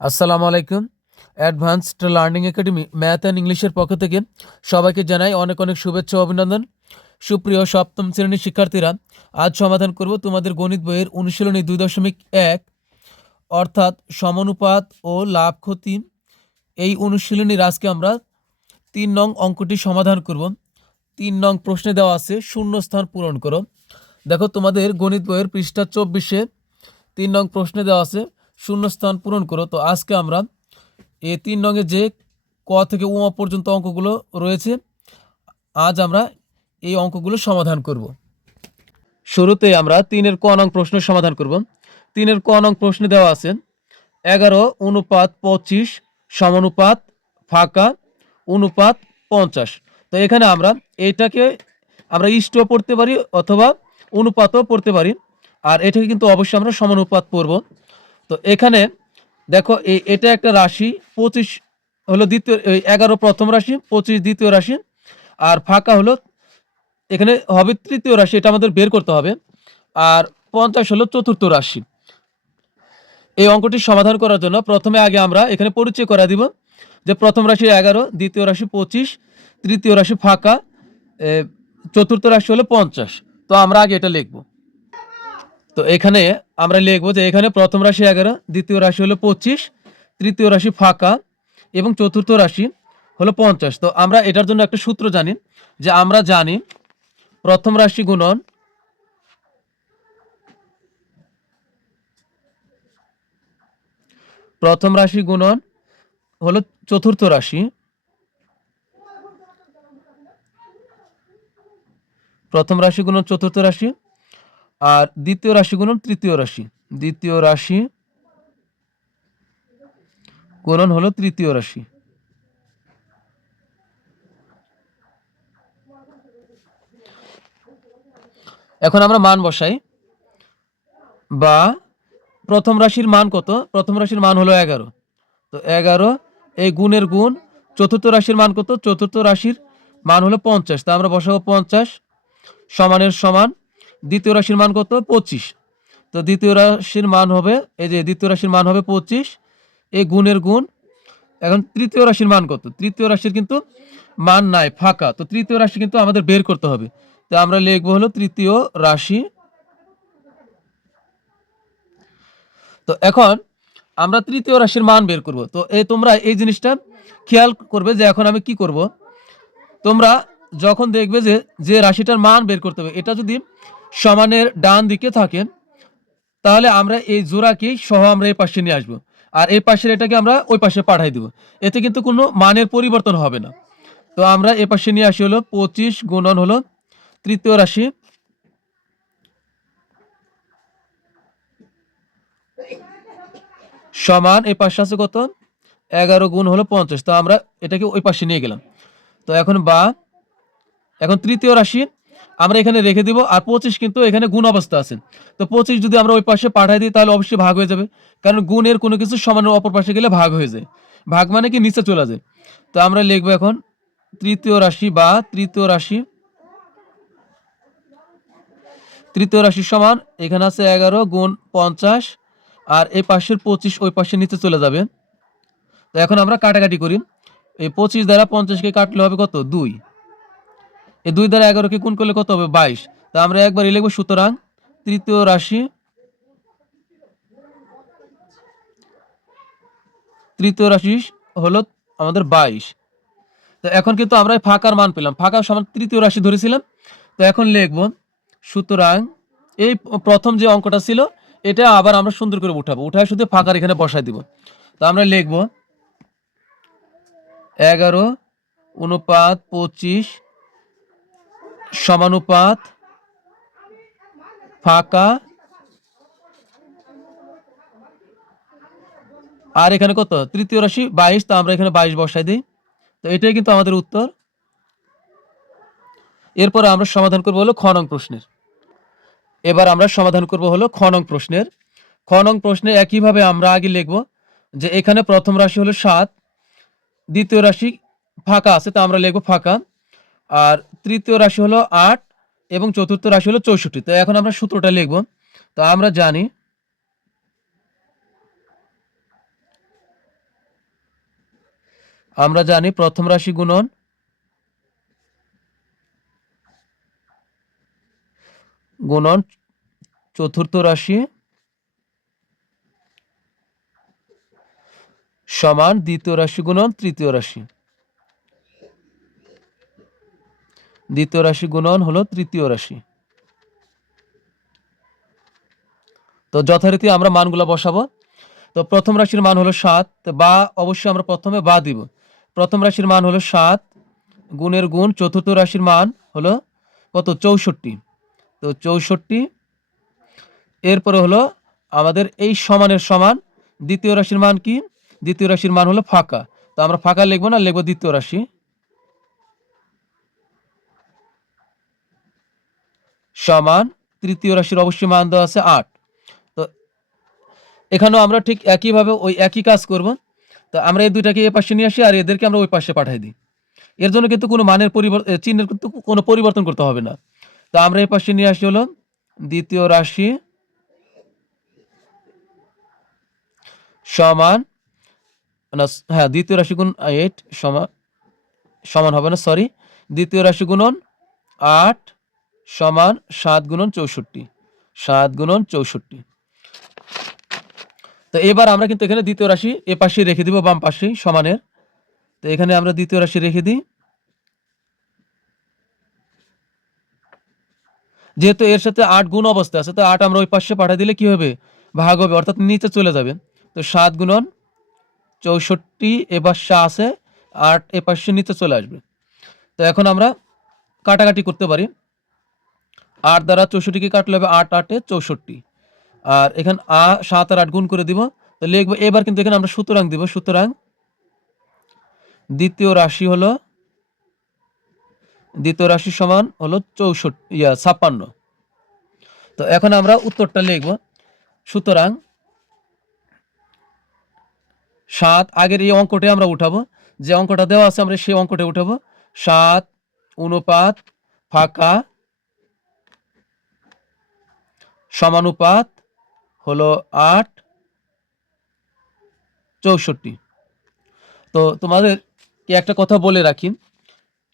আসসালামু আলাইকুম। Advanced learning academy math and ইংলিশের পক্ষ থেকে সবাইকে জানাই অনেক অনেক শুভেচ্ছা অভিনন্দন। সুপ্রিয় সপ্তম শ্রেণির শিক্ষার্থীরা, আজ সমাধান করব তোমাদের গণিত বইয়ের অনুশীলনী দুই দশমিক এক, অর্থাৎ সমানুপাত ও লাভ ক্ষতি। এই অনুশীলনীর আজকে আমরা তিন নং অঙ্কটি সমাধান করব। তিন নং প্রশ্নে দেওয়া আছে শূন্য স্থান পূরণ করো। দেখো তোমাদের গণিত বইয়ের পৃষ্ঠা চব্বিশে তিন নং প্রশ্নে দেওয়া আছে শূন্যস্থান পূরণ করো। তো আজকে আমরা এই তিন রঙে যে ক থেকে উমা পর্যন্ত অঙ্কগুলো রয়েছে, আজ আমরা এই অঙ্কগুলো সমাধান করব। শুরুতে আমরা তিনের ক নং প্রশ্নের সমাধান করব। তিনের ক নং প্রশ্নে দেওয়া আছে, এগারো অনুপাত পঁচিশ সমানুপাত ফাঁকা অনুপাত পঞ্চাশ। তো এখানে আমরা এটাকে আমরা ইষ্টও পড়তে পারি অথবা অনুপাতও পড়তে পারি, আর এটাকে কিন্তু অবশ্যই আমরা সমানুপাত পড়ব। তো এখানে দেখো এটা একটা রাশি, পঁচিশ হলো দ্বিতীয় এগারো প্রথম রাশি, পঁচিশ দ্বিতীয় রাশি, আর ফাঁকা হলো, এখানে হবে তৃতীয় রাশি, এটা আমাদের বের করতে হবে, আর পঞ্চাশ হলো চতুর্থ রাশি। এই অঙ্কটি সমাধান করার জন্য প্রথমে আগে আমরা এখানে পরিচয় করা দিব, যে প্রথম রাশি এগারো, দ্বিতীয় রাশি পঁচিশ, তৃতীয় রাশি ফাঁকা চতুর্থ রাশি হলো পঞ্চাশ। তো আমরা আগে এটা লিখব। তো এখানে আমরা লিখব যে এখানে প্রথম রাশি এগারো, দ্বিতীয় রাশি হলো পঁচিশ, তৃতীয় রাশি ফাঁকা এবং চতুর্থ রাশি হলো পঞ্চাশ। তো আমরা এটার জন্য একটা সূত্র জানি যে আমরা জানি প্রথম রাশি গুণন প্রথম রাশি গুণন হলো চতুর্থ রাশি। প্রথম রাশি গুণন চতুর্থ রাশি। আর দ্বিতীয় রাশি গুণন তৃতীয় রাশি। দ্বিতীয় রাশি গুণন হলো তৃতীয় রাশি। এখন আমরা মান বসাই। বা প্রথম রাশির মান কত? প্রথম রাশির মান হলো এগারো। তো এগারো, এই গুণের গুণ, চতুর্থ রাশির মান কত? চতুর্থ রাশির মান হলো পঞ্চাশ। তা আমরা বসাবো পঞ্চাশ সমানের সমান দ্বিতীয় রাশির মান কত? পঁচিশ। তো দ্বিতীয় রাশির মান হবে, এই যে দ্বিতীয় রাশির মান হবে পঁচিশ, এই গুণের গুণ। এখন তৃতীয় রাশির মান কত? তৃতীয় রাশির কিন্তু মান নাই, ফাঁকা। তো তৃতীয় রাশি কিন্তু আমাদের বের করতে হবে। তো আমরা লিখব হলো তৃতীয় রাশি। তো এখন আমরা তৃতীয় রাশির মান বের করব। তো এই তোমরা এই জিনিসটা খেয়াল করবে যে এখন আমি কি করব? তোমরা যখন দেখবে যে যে রাশিটার মান বের করতে হবে, এটা যদি সমানের ডান দিকে থাকে তাহলে আমরা এই জোড়াকেই সহ আমরা এই পাশে নিয়ে আসব। আর এই পাশের এটাকে আমরা ওই পাশে পাঠাই দেবো। এতে কিন্তু কোনো মানের পরিবর্তন হবে না। তো আমরা এ পাশে নিয়ে আসি হলো পঁচিশ গুণন হলো তৃতীয় রাশি। সমান এই পাশে আছে কত? এগারো গুণ হলো পঞ্চাশ। তো আমরা এটাকে ওই পাশে নিয়ে গেলাম। তো এখন বা, এখন তৃতীয় রাশি। আমরা এখানে রেখে দিব, আর পঁচিশ কিন্তু এখানে গুণ অবস্থা আছে। তো পঁচিশ যদি আমরা ওই পাশে পাঠাই দিই, তাহলে অবশ্যই ভাগ হয়ে যাবে। কারণ গুণের কোনো কিছু সমানের অপর পাশে গেলে ভাগ হয়ে যায়। ভাগ মানে কি? নিচে চলে যায়। তো আমরা লিখব এখন, তৃতীয় রাশি বা তৃতীয় রাশি তৃতীয় রাশি সমান, এখানে আছে এগারো গুণ পঞ্চাশ, আর এই পাশের পঁচিশ ওই পাশে নিচে চলে যাবে। তো এখন আমরা কাটাকাটি করি। এই পঁচিশ দ্বারা পঞ্চাশকে কাটলে হবে কত? দুই। এই দুই দ্বারা এগারোকে গুণ করলে কত হবে? বাইশ। তা আমরা একবারই লিখব, সুতরাং তৃতীয় রাশি তৃতীয় রাশি হলো আমাদের বাইশ। তো এখন কিন্তু আমরা ফাঁকার মান পেলাম। ফাঁকা সমান তৃতীয় রাশি ধরেছিলাম। তো এখন লিখব, সুতরাং এই প্রথম যে অঙ্কটা ছিল, এটা আবার আমরা সুন্দর করে উঠাবো। উঠায় শুধু ফাঁকার এখানে বসাই দিব। তো আমরা লিখব, এগারো, অনুপাত পঁচিশ সমানুপাত, ফাঁকা। আর এখানে কত? তৃতীয় রাশি, বাইশ, তো আমরা এখানে বাইশ বসাই দিই। তো এটাই কিন্তু আমাদের উত্তর। এরপর আমরা সমাধান করব হলো খনং প্রশ্নের। এবার আমরা সমাধান করব হলো খনং প্রশ্নের। খ নং প্রশ্নে একইভাবে আমরা আগে লিখব যে এখানে প্রথম রাশি হলো সাত, দ্বিতীয় রাশি ফাঁকা আছে, তো আমরা লিখব ফাঁকা। আর তৃতীয় রাশি হলো আট এবং চতুর্থ রাশি হলো চৌষট্টি। তো এখন আমরা সূত্রটা লিখব। তো আমরা জানি আমরা জানি প্রথম রাশি গুণন গুণন চতুর্থ রাশি সমান দ্বিতীয় রাশি গুণন তৃতীয় রাশি। দ্বিতীয় রাশি গুণন হলো তৃতীয় রাশি। তো যথারীতি আমরা মানগুলো বসাবো। তো প্রথম রাশির মান হলো সাত, বা অবশ্যই আমরা প্রথমে বা দিব। প্রথম রাশির মান হলো সাত, গুণের গুণ চতুর্থ রাশির মান হলো কত? চৌষট্টি। তো চৌষট্টি, এরপরে হলো আমাদের এই সমানের সমান, দ্বিতীয় রাশির মান কি? দ্বিতীয় রাশির মান হলো ফাঁকা। তো আমরা ফাঁকা লিখব না, লিখব দ্বিতীয় রাশি। সমান, তৃতীয় রাশির অবশ্যই মান দেওয়া আছে আট। তো এখানেও আমরা ঠিক একইভাবে ওই একই কাজ করব। তো আমরা এই দুইটাকে এ পাশে নিয়ে আসি আর এদেরকে আমরা ওই পাশে পাঠাই দিই। এর জন্য কিন্তু কোনো মানের পরিবর্তন চিহ্নের কিন্তু কোনো পরিবর্তন করতে হবে না। তো আমরা এই পাশে নিয়ে আসি হলো দ্বিতীয় রাশি সমান হ্যাঁ দ্বিতীয় রাশি গুণ এইট সমান সমান হবে না সরি দ্বিতীয় রাশি গুণন আট সমান সাত গুণন চৌষট্টি। সাত গুণন চৌষট্টি। তো এবার আমরা কিন্তু এখানে দ্বিতীয় রাশি এ পাশে রেখে দিব, বাম পাশেই সমানের। তো এখানে আমরা দ্বিতীয় রাশি রেখে দিই। যেহেতু এর সাথে আট গুণ অবস্থা আছে, তো আট আমরা ওই পাশে পাঠিয়ে দিলে কি হবে? ভাগ হবে, অর্থাৎ নিচে চলে যাবে। তো সাত গুণন চৌষট্টি এ পাশে আছে, আট এ পাশে নিচে চলে আসবে। তো এখন আমরা কাটাকাটি করতে পারি। আট দ্বারা চৌষট্টিকে কাটলে হবে আট আটে চৌষট্টি। আর এখানে আ সাত আর আট গুণ করে দিব, তো লিখব, এবার কিন্তু এখানে আমরা সুতরাং দিব, সুতরাং দ্বিতীয় রাশি হলো, দ্বিতীয় রাশি সমান হলো চৌষট্টি, ইয়া, ছাপ্পান্ন। তো এখন আমরা উত্তরটা লিখব, সুতরাং সাত, আগের এই অঙ্কটা আমরা উঠাবো, যে অঙ্কটা দেওয়া আছে আমরা সেই অঙ্কটা উঠাবো, সাত, অনুপাত, ফাঁকা সমানুপাত হলো আট চৌষট্টি। তো তোমাদের কি একটা কথা বলে রাখি,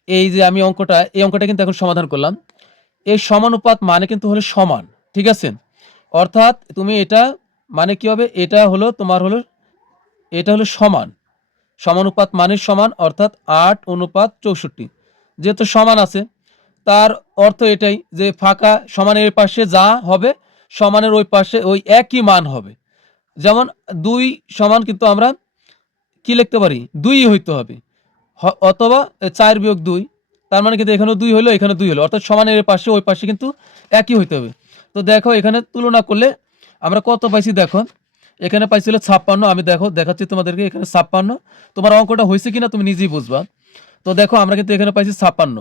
এই যে আমি অঙ্কটা, এই অঙ্কটা কিন্তু এখন সমাধান করলাম। এই সমানুপাত মানে কিন্তু হলো সমান, ঠিক আছে? অর্থাৎ তুমি এটা মানে কি হবে? এটা হলো তোমার হলো, এটা হলো সমান। সমানুপাত মানে সমান, অর্থাৎ আট অনুপাত চৌষট্টি। যেহেতু সমান আছে, তার অর্থ এটাই যে ফাঁকা সমানের পাশে যা হবে সমানের ওই পাশে ওই একই মান হবে। যেমন দুই সমান কিন্তু আমরা কি লিখতে পারি? দুই হইতে হবে। অথবা চার বিয়োগ দুই, তার মানে কিন্তু এখানেও দুই হলো এখানে দুই হলো। অর্থাৎ সমানের পাশে, ওই পাশে কিন্তু একই হইতে হবে। তো দেখো এখানে তুলনা করলে আমরা কত পাইছি দেখো? এখানে পাইছিল ছাপ্পান্ন, আমি দেখো, দেখাচ্ছি তোমাদেরকে এখানে ছাপ্পান্ন। তোমার অঙ্কটা হয়েছে কিনা তুমি নিজেই বুঝবা। তো দেখো আমরা কিন্তু এখানে পাইছি ছাপ্পান্ন।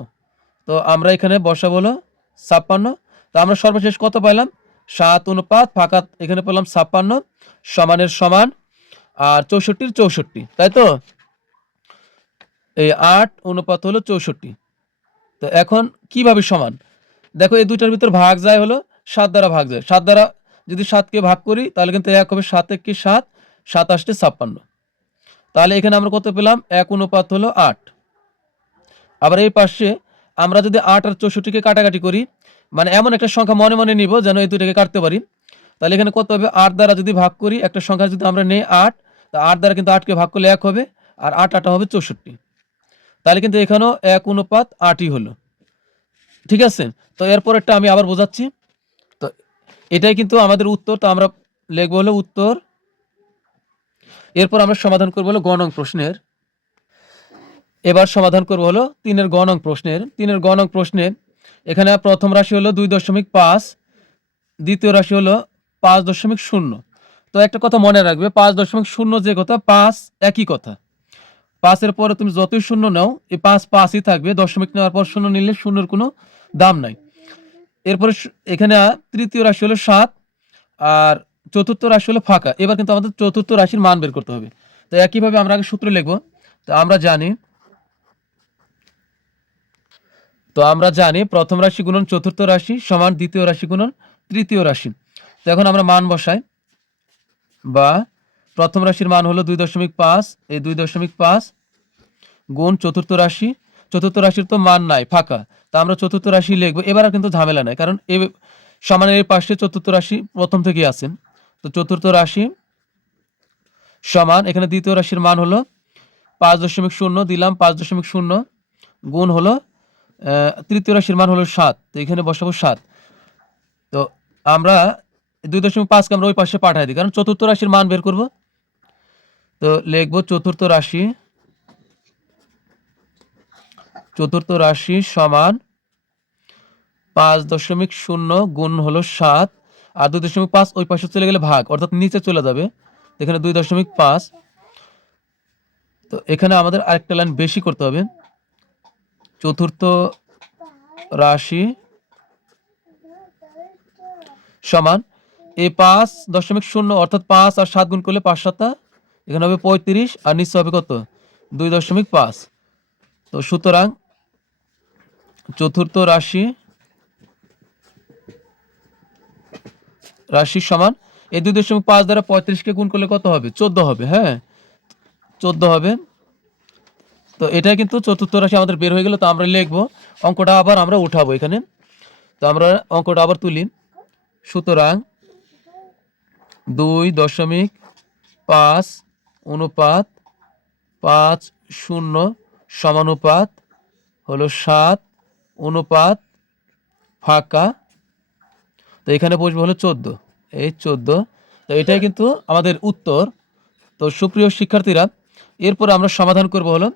তো আমরা এখানে বসা বলো ছাপ্পান্ন। তো আমরা সর্বশেষ কত পাইলাম? সাত অনুপাত, ফাঁকা এখানে পেলাম ছাপ্পান্ন, সমানের সমান, আর চৌষট্টির চৌষট্টি, তাই তো? এই আট অনুপাত হলো চৌষট্টি। তো এখন কীভাবে সমান? দেখো এই দুইটার ভিতর ভাগ যায় হলো সাত দ্বারা ভাগ যায়। সাত দ্বারা যদি সাতকে ভাগ করি, তাহলে কিন্তু এক হবে সাত একটি সাত সাত আষ্টে ছাপ্পান্ন। তাহলে এখানে আমরা কত পেলাম? এক অনুপাত হলো আট। আবার এই পাশে আমরা যদি আট আর চৌষট্টিকে কাটাকাটি করি মানে এমন একটা সংখ্যা মনে মনে নিব যেন এই দুটাকে কাটতে পারি। তাহলে এখানে কত হবে? আট দ্বারা যদি ভাগ করি, একটা সংখ্যা যদি আমরা নেই আট, তা আট দ্বারা কিন্তু আটকে ভাগ করলে এক হবে, আর আট আটা হবে চৌষট্টি। তাহলে কিন্তু এখানেও এক অনুপাত আটই হলো। ঠিক আছে? তো এরপরেরটা আমি আবার বোঝাচ্ছি। তো এটাই কিন্তু আমাদের উত্তর, তো আমরা লিখব হলো উত্তর। এরপর আমরা সমাধান করব হলো গণং প্রশ্নের। এবার সমাধান করব হলো তিনের গণং প্রশ্নের। তিনের গণং প্রশ্নে এখানে প্রথম রাশি হলো দুই দশমিক পাঁচ, দ্বিতীয় রাশি হলো পাঁচ দশমিক শূন্য। তো একটা কথা মনে রাখবে, পাঁচ দশমিক শূন্য যে কথা, পাঁচ একই কথা। পাঁচের পরে তুমি যতই শূন্য নাও, এই পাঁচ পাঁচই থাকবে, দশমিক নেওয়ার পর শূন্য নিলে শূন্যের কোনো দাম নাই। এরপরে এখানে তৃতীয় রাশি হলো সাত, আর চতুর্থ রাশি হলো ফাঁকা। এবার কিন্তু আমাদের চতুর্থ রাশির মান বের করতে হবে। তো একইভাবে আমরা আগে সূত্র লিখব। তো আমরা জানি তো আমরা জানি প্রথম রাশি গুণন চতুর্থ রাশি সমান দ্বিতীয় রাশি গুণন তৃতীয় রাশি। তো এখন আমরা মান বসাই। বা প্রথম রাশির মান হলো দুই দশমিক পাঁচ। এই দুই দশমিক পাঁচ গুণ চতুর্থ রাশি। চতুর্থ রাশির তো মান নাই, ফাঁকা। তা আমরা চতুর্থ রাশি লিখব। এবার কিন্তু ঝামেলা নাই, কারণ এ সমানের এই পাশে চতুর্থ রাশি প্রথম থেকেই আছেন। তো চতুর্থ রাশি সমান, এখানে দ্বিতীয় রাশির মান হলো পাঁচ দশমিক শূন্য, দিলাম পাঁচ দশমিক শূন্য, গুণ হলো তৃতীয় রাশির মান হলো সাত, তো এখানে বসাবো সাত। তো আমরা দুই দশমিক পাঁচকে আমরা ওই পাশে পাঠাই দিই, কারণ চতুর্থ রাশির মান বের করব। তো লিখব চতুর্থ রাশি চতুর্থ রাশি সমান পাঁচ দশমিক শূন্য গুণ হলো সাত, আর দুই দশমিক পাঁচ ওই পাশে চলে গেলে ভাগ, অর্থাৎ নিচে চলে যাবে। এখানে দুই দশমিক পাঁচ। তো এখানে আমাদের আরেকটা লাইন বেশি করতে হবে। চতুর্থ রাশি সমান এই পাঁচ দশমিক শূন্য, অর্থাৎ পাঁচ আর সাত গুণ করলে পাঁচ সাতা এখানে হবে পঁয়ত্রিশ আর নিচে হবে কত? দুই দশমিক পাঁচ। তো সুতরাং চতুর্থ রাশি রাশি সমান এই দুই দশমিক পাঁচ দ্বারা পঁয়ত্রিশকে গুণ করলে কত হবে? চোদ্দ হবে হ্যাঁ? চোদ্দ হবে। তো এটা কিন্তু চতুর্থ রাশি আমাদের বের হয়ে গেল, তো আমরা লিখব, অঙ্কটা আবার আমরা উঠাবো এখানে। তো আমরা অঙ্কটা আবার তুলি। সুতরাং দুই দশমিক পাঁচ অনুপাত পাঁচ শূন্য সমানুপাত হলো সাত অনুপাত ফাঁকা। তো এখানে বসবে হলো চোদ্দ, এই চোদ্দ। তো এটাই কিন্তু আমাদের উত্তর। তো সুপ্রিয় শিক্ষার্থীরা, এরপর আমরা সমাধান করব হলো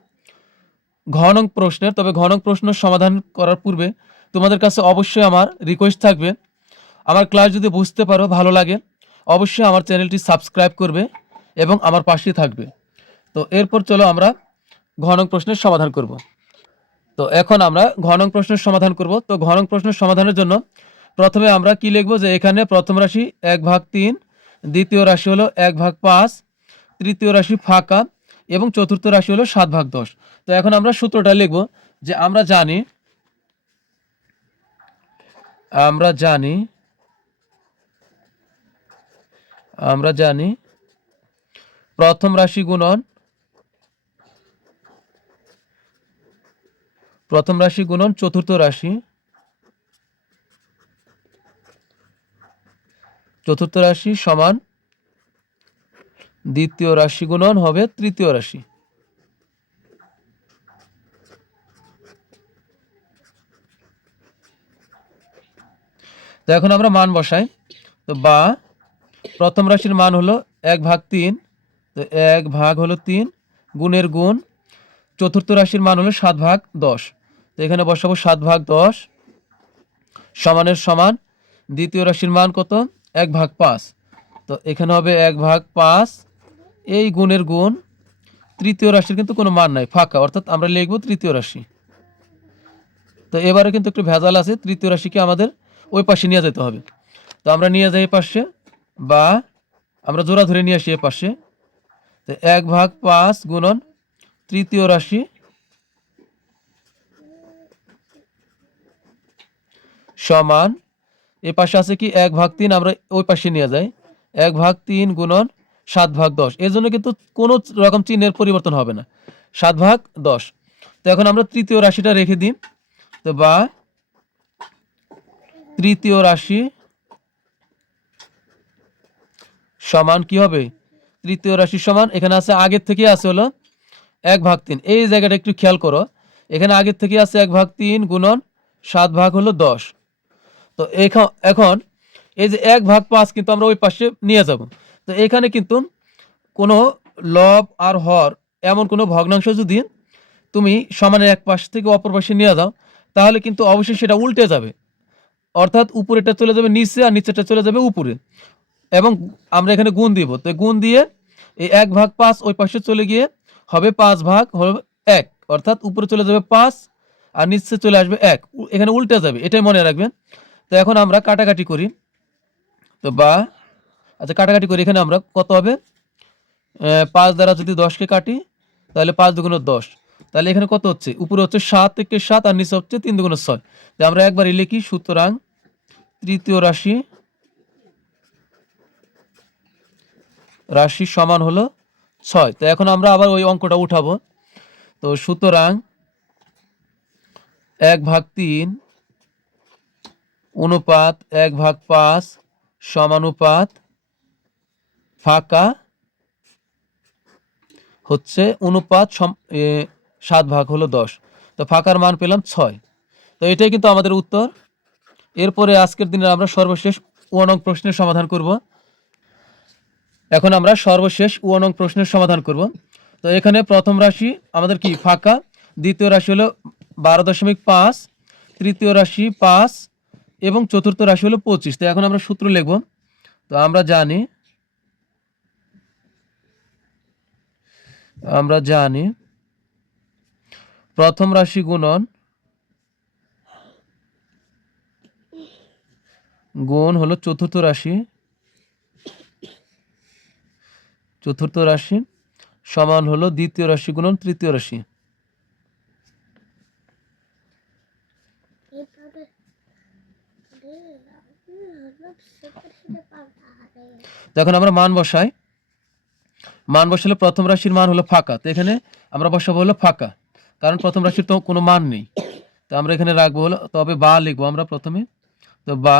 ঘনং প্রশ্নের, তবে ঘনং প্রশ্ন সমাধান করার পূর্বে তোমাদের কাছে অবশ্যই আমার রিকোয়েস্ট থাকবে। আমার ক্লাস যদি বুঝতে পারো, ভালো লাগে, অবশ্যই আমার চ্যানেলটি সাবস্ক্রাইব করবে এবং আমার পাশেই থাকবে। তো এরপর চলো আমরা ঘনং প্রশ্নের সমাধান করব। তো এখন আমরা ঘনং প্রশ্নের সমাধান করব। তো ঘনং প্রশ্নের সমাধানের জন্য প্রথমে আমরা কি লিখব যে এখানে প্রথম রাশি এক ভাগ তিন, দ্বিতীয় রাশি হলো এক ভাগ পাঁচ, তৃতীয় রাশি ফাঁকা এবং চতুর্থ রাশি হলো সাত ভাগ দশ। তো এখন আমরা সূত্রটা লিখব যে আমরা জানি আমরা জানি আমরা জানি প্রথম রাশি গুণন, প্রথম রাশি গুণন চতুর্থ রাশি চতুর্থ রাশি সমান দ্বিতীয় রাশি গুণন হবে তৃতীয় রাশি। তো এখন আমরা মান বসাই। তো বা, প্রথম রাশির মান হলো এক ভাগ তিন, তো এক ভাগ হলো তিন, গুণের গুণ। চতুর্থ রাশির মান হলো সাত ভাগ দশ, তো এখানে বসাবো সাত ভাগ দশ সমানের সমান। দ্বিতীয় রাশির মান কত? এক ভাগ পাঁচ, তো এখানে হবে এক ভাগ পাঁচ এই গুণের গুণ তৃতীয় রাশির কিন্তু কোনো মান নাই, ফাঁকা। অর্থাৎ আমরা লিখব তৃতীয় রাশি। তো এবারে কিন্তু একটু ভেজাল আছে, তৃতীয় রাশিকে আমাদের ওই পাশে নিয়ে যেতে হবে। তো আমরা নিয়ে যাই পাশে, বা আমরা জোড়া ধরে নিয়ে আসি এ পাশে। তো এক ভাগ পাঁচ গুণন তৃতীয় রাশি। সমান, এ পাশে আছে কি? এক ভাগ তিন, আমরা ওই পাশে নিয়ে যাই। এক ভাগ তিন গুণন সাত ভাগ দশ। এর জন্য কিন্তু কোনো রকম চিহ্নের পরিবর্তন হবে না। সাত ভাগ দশ। তো এখন আমরা তৃতীয় রাশিটা রেখে দিই। তো বা তৃতীয় রাশি সমান কি হবে? তৃতীয় রাশি সমান, এখানে আছে আগের থেকে আছে হলো এক ভাগ তিন। এই জায়গাটা একটু খেয়াল করো। এখানে আগের থেকে আছে এক ভাগ তিন গুণন সাত ভাগ হলো দশ। তো এখন এখন এই যে এক ভাগ পাঁচ কিন্তু আমরা ওই পাশে নিয়ে যাব। তো এখানে কিন্তু কোনো লব আর হর এমন কোনো ভগ্নাংশ যদি তুমি সমানের এক পাশ থেকে অপর পাশে নিয়ে যাও তাহলে কিন্তু অবশ্যই সেটা উল্টে যাবে। অর্থাৎ উপরেটা চলে যাবে নিচে আর নিচেটা চলে যাবে উপরে। এবং আমরা এখানে গুণ দিব। তো গুণ দিয়ে এই এক ভাগ পাঁচ ওই পাশে চলে গিয়ে হবে পাঁচ ভাগ হবে এক। অর্থাৎ উপরে চলে যাবে পাঁচ আর নিচে চলে আসবে এক। এখানে উল্টে যাবে। এটাই মনে রাখবেন। তো এখন আমরা কাটাকাটি করি। তো বা আচ্ছা কাটাকাটি করি। এখানে আমরা কত হবে? পাঁচ দ্বারা যদি দশকে কাটি, তাহলে পাঁচ দুগুণ দশ। তাহলে এখানে কত হচ্ছে? উপরে হচ্ছে সাত থেকে সাত, আর নিচে হচ্ছে তিন দুগুণ ছয়। যে আমরা একবারই লিখি, সুতরাং তৃতীয় রাশি রাশি সমান হলো ছয়। তো এখন আমরা আবার ওই অঙ্কটা উঠাবো। তো সুতরাং এক ভাগ তিন, অনুপাত এক ভাগ পাঁচ সমানুপাত ফাঁকা হচ্ছে অনুপাত সাত ভাগ হলো দশ। তো ফাঁকার মান পেলাম ছয়। তো এটাই কিন্তু আমাদের উত্তর। এরপরে আজকের দিনে আমরা সর্বশেষ ওয়ানং প্রশ্নের সমাধান করব। এখন আমরা সর্বশেষ ওয়ানং প্রশ্নের সমাধান করব। তো এখানে প্রথম রাশি আমাদের কি? ফাঁকা। দ্বিতীয় রাশি হলো বারো দশমিক পাঁচ, তৃতীয় রাশি পাঁচ এবং চতুর্থ রাশি হলো পঁচিশ। তো এখন আমরা সূত্র লিখব। তো আমরা জানি আমরা জানি। প্রথম রাশি গুণন। গুণ হলো চতুর্থ রাশি। চতুর্থ রাশি সমান হলো দ্বিতীয় রাশি গুণন তৃতীয় রাশি। তো এখন আমরা মান বসাই। মান বসালে প্রথম রাশির মান হলো ফাঁকা। তো এখানে আমরা বসাবো হলো ফাঁকা, কারণ প্রথম রাশির তো কোনো মান নেই। তো আমরা এখানে রাখব হলো, তবে বা লিখব আমরা প্রথমে। তো বা